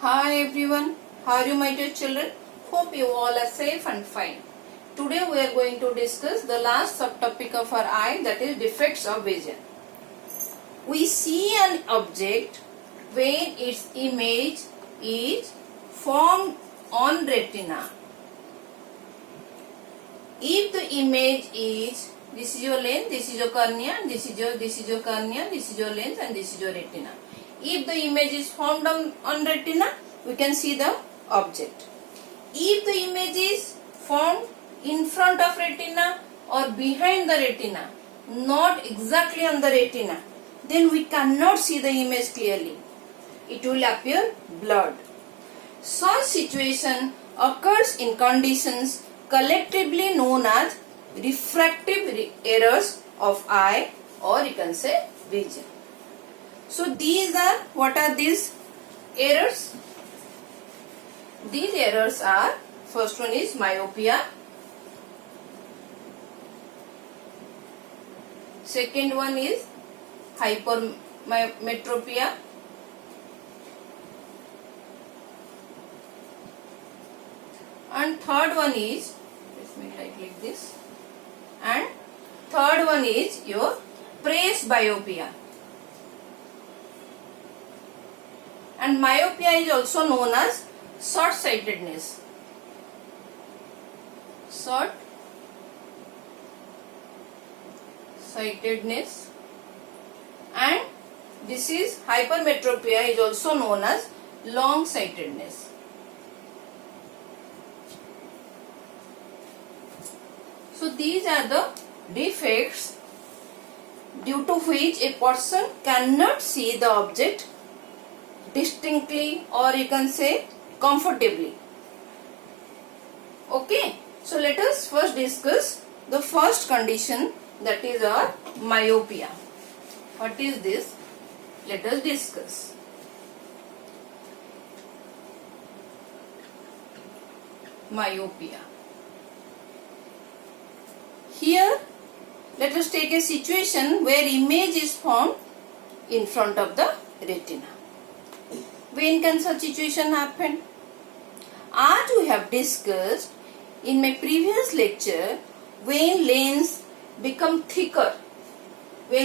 Hi everyone, how are you my dear children? Hope you all are safe and fine. Today we are going to discuss the last subtopic of our eye, that is defects of vision. We see an object when its image is formed on retina. If the image is, this is your lens, this is your cornea, this is your cornea, this is your lens and this is your retina. If the image is formed on retina, we can see the object. If the image is formed in front of retina or behind the retina, not exactly on the retina, then we cannot see the image clearly. It will appear blurred. Such situation occurs in conditions collectively known as refractive errors of eye, or you can say vision. So these are, what are these errors? These errors are, first one is myopia, second one is hypermetropia, and third one is, let me write like this, and third one is your presbyopia. And myopia is also known as short-sightedness. Short-sightedness. And this is hypermetropia, is also known as long-sightedness. So these are the defects due to which a person cannot see the object distinctly, or you can say comfortably. Okay, so let us first discuss the first condition, that is our myopia. What is this? Let us discuss. Myopia. Here, let us take a situation where image is formed in front of the retina. When can such situation happen? As we have discussed in my previous lecture, when lens become thicker, or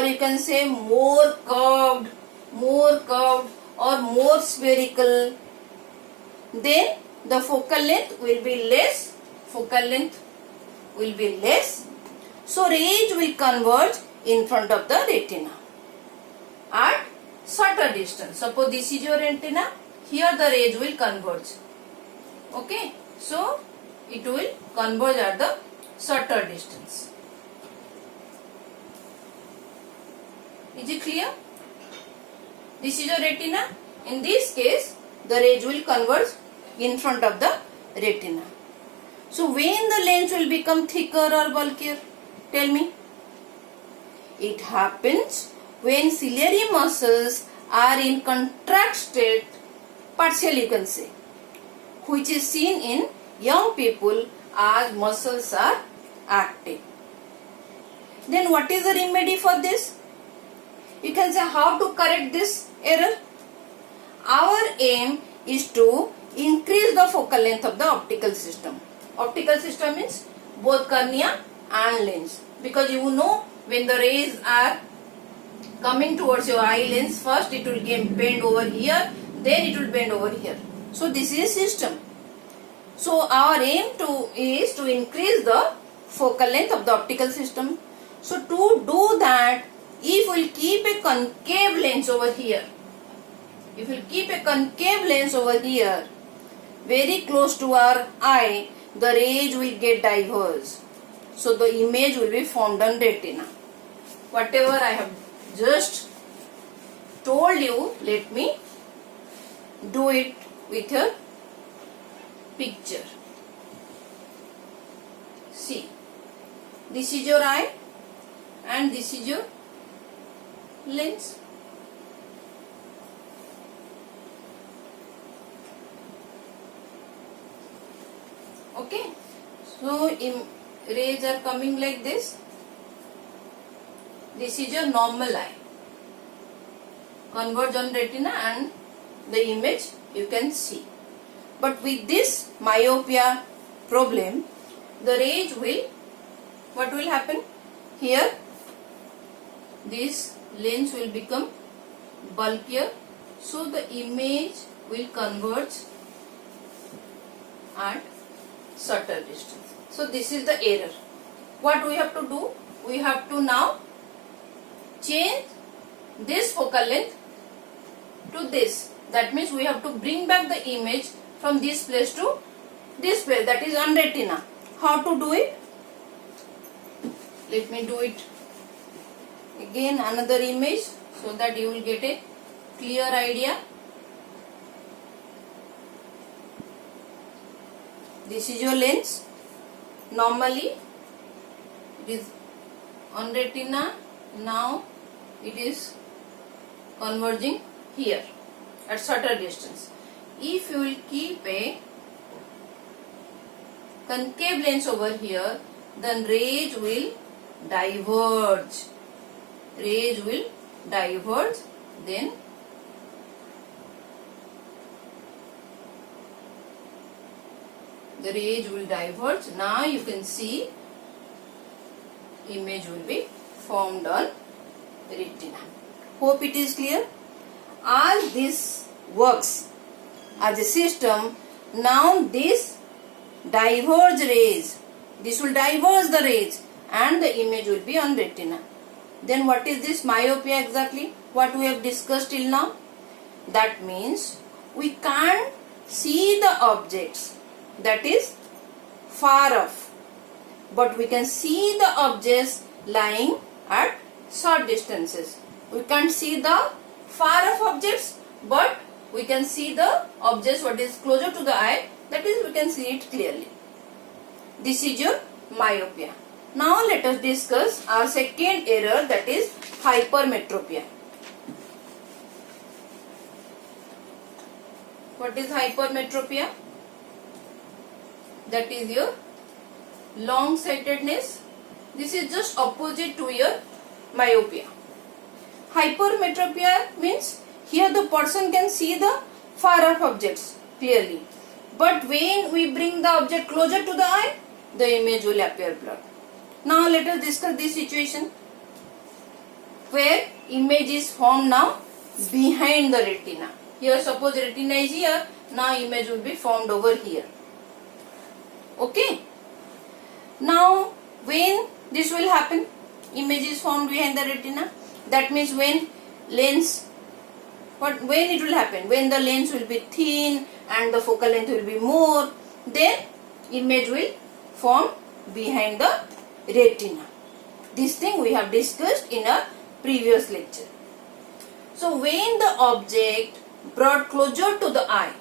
you can say more curved or more spherical, then the focal length will be less, so rays will converge in front of the retina at shorter distance. Suppose this is your retina, here the rays will converge. Okay, so it will converge at the shorter distance. Is it clear? This is your retina. In this case, the rays will converge in front of the retina. So when the lens will become thicker or bulkier? Tell me. It happens when ciliary muscles are in contract state, partial you can say, which is seen in young people as muscles are active. Then what is the remedy for this? You can say, how to correct this error? Our aim is to increase the focal length of the optical system. Optical system means both cornea and lens, because you know when the rays are coming towards your eye lens, first it will bend over here, then it will bend over here. So this is a system. So our aim is to increase the focal length of the optical system. So to do that, if we will keep a concave lens over here, very close to our eye, the rays will get diverged. So the image will be formed on retina. Whatever I have just told you, let me do it with a picture. See, this is your eye and this is your lens. Okay, so rays are coming like this. This is your normal eye. converge on retina and the image you can see. But with this myopia problem, the rays will, what will happen? Here, this lens will become bulkier, so the image will converge at shorter distance. So this is the error. What we have to do? We have to now change this focal length to this. That means we have to bring back the image from this place to this place, that is on retina. How to do it? Let me do it again, another image, so that you will get a clear idea. This is your lens. Normally it is on retina. Now it is converging here at shorter distance. If you will keep a concave lens over here, then rays will diverge. Rays will diverge, then the rays will diverge. Now you can see image will be formed on retina. Hope it is clear. As this works as a system, now this diverge rays, this will diverge the rays and the image will be on retina. Then what is this myopia exactly? What we have discussed till now? That means we can't see the objects that is far off, but we can see the objects lying at short distances. We can't see the far off objects, but we can see the objects what is closer to the eye, that is we can see it clearly. This is your myopia. Now let us discuss our second error, that is hypermetropia. What is hypermetropia? That is your long-sightedness. This is just opposite to your myopia. Hypermetropia means here the person can see the far off objects clearly, but when we bring the object closer to the eye, the image will appear blurred. Now let us discuss this situation where image is formed now behind the retina. Here suppose retina is here, now image will be formed over here. Okay. Now when this will happen, image is formed behind the retina. That means when lens, when it will happen? When the lens will be thin and the focal length will be more, then image will form behind the retina. This thing we have discussed in a previous lecture. So when the object brought closer to the eye,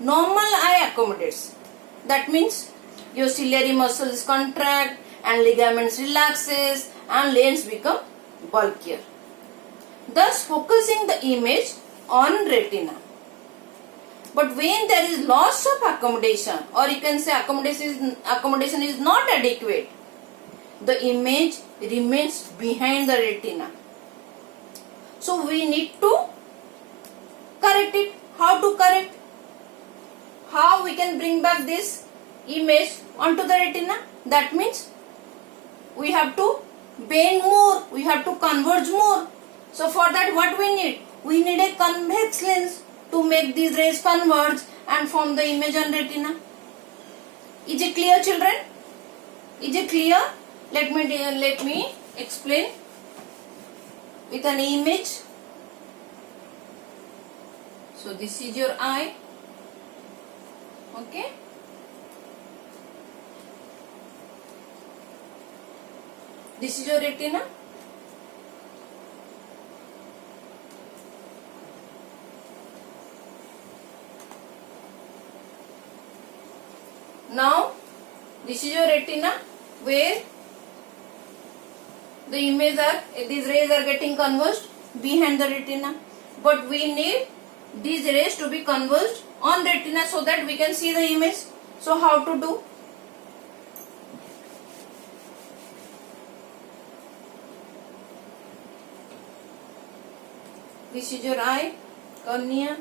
normal eye accommodates. That means your ciliary muscles contract and ligaments relaxes and lens become bulkier, thus focusing the image on retina. But when there is loss of accommodation, or you can say accommodation is not adequate, the image remains behind the retina. So we need to correct it. How to correct? How we can bring back this image onto the retina? That means we have to bend more, we have to converge more. So for that what we need? We need a convex lens to make these rays converge and form the image on retina. Is it clear, children? Is it clear? Let me explain with an image. So this is your eye. Okay. This is your retina. Now this is your retina where the these rays are getting converged behind the retina, but we need these rays to be converged on retina so that we can see the image. So how to do? This is your eye, cornea.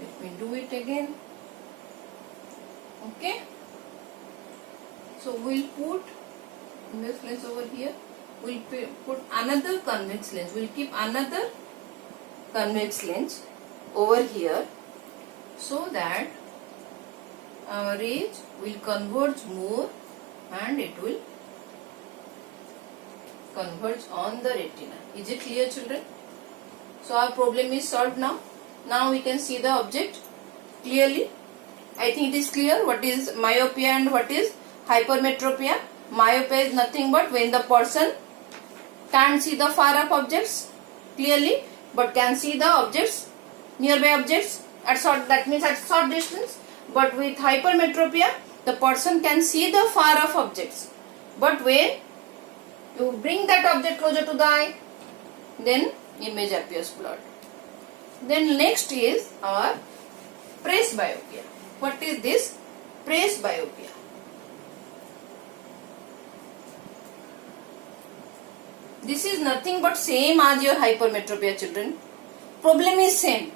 Let me do it again. Okay. So we'll put convex lens over here. We'll put another convex lens. We'll keep another convex lens over here so that our rays will converge more and it will converge on the retina. Is it clear, children? So our problem is solved now. Now we can see the object clearly. I think it is clear what is myopia and what is hypermetropia. Myopia is nothing but when the person can't see the far off objects clearly but can see the objects, nearby objects at short, that means at short distance. But with hypermetropia, the person can see the far off objects. But when you bring that object closer to the eye, then image appears blurred. Then next is our presbyopia. What is this? Presbyopia. This is nothing but same as your hypermetropia, children. Problem is same.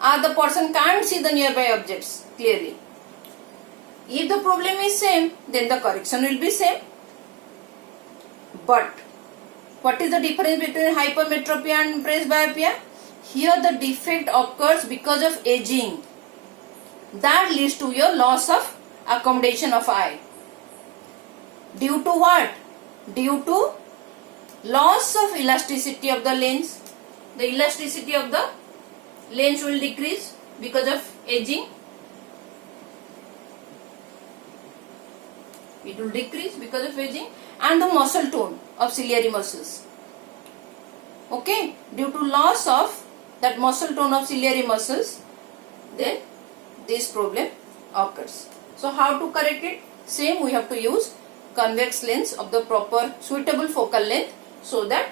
The person can't see the nearby objects clearly. If the problem is same, then the correction will be same. But what is the difference between hypermetropia and presbyopia? Here the defect occurs because of aging. That leads to your loss of accommodation of eye. Due to what? Due to loss of elasticity of the lens. The elasticity of the lens will decrease because of aging. It will decrease because of aging. And the muscle tone of ciliary muscles. Okay, due to loss of that muscle tone of ciliary muscles, then this problem occurs. So how to correct it? Same, we have to use convex lens of the proper suitable focal length so that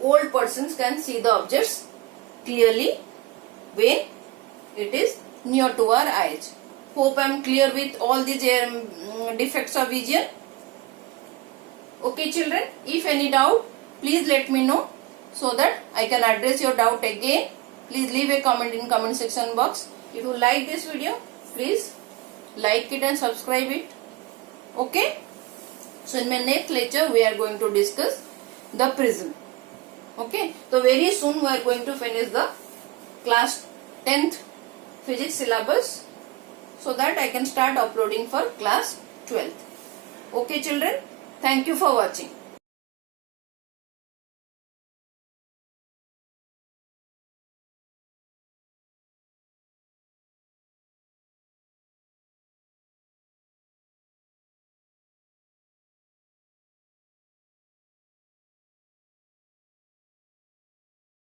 old persons can see the objects clearly when it is near to our eyes. Hope I am clear with all these defects of vision. Okay, children, if any doubt, please let me know so that I can address your doubt again. Please leave a comment in comment section box. If you like this video, please like it and subscribe it. Okay. So in my next lecture, we are going to discuss the prism. Okay. So very soon we are going to finish the class 10th physics syllabus so that I can start uploading for class 12th. Okay, children. Thank you for watching.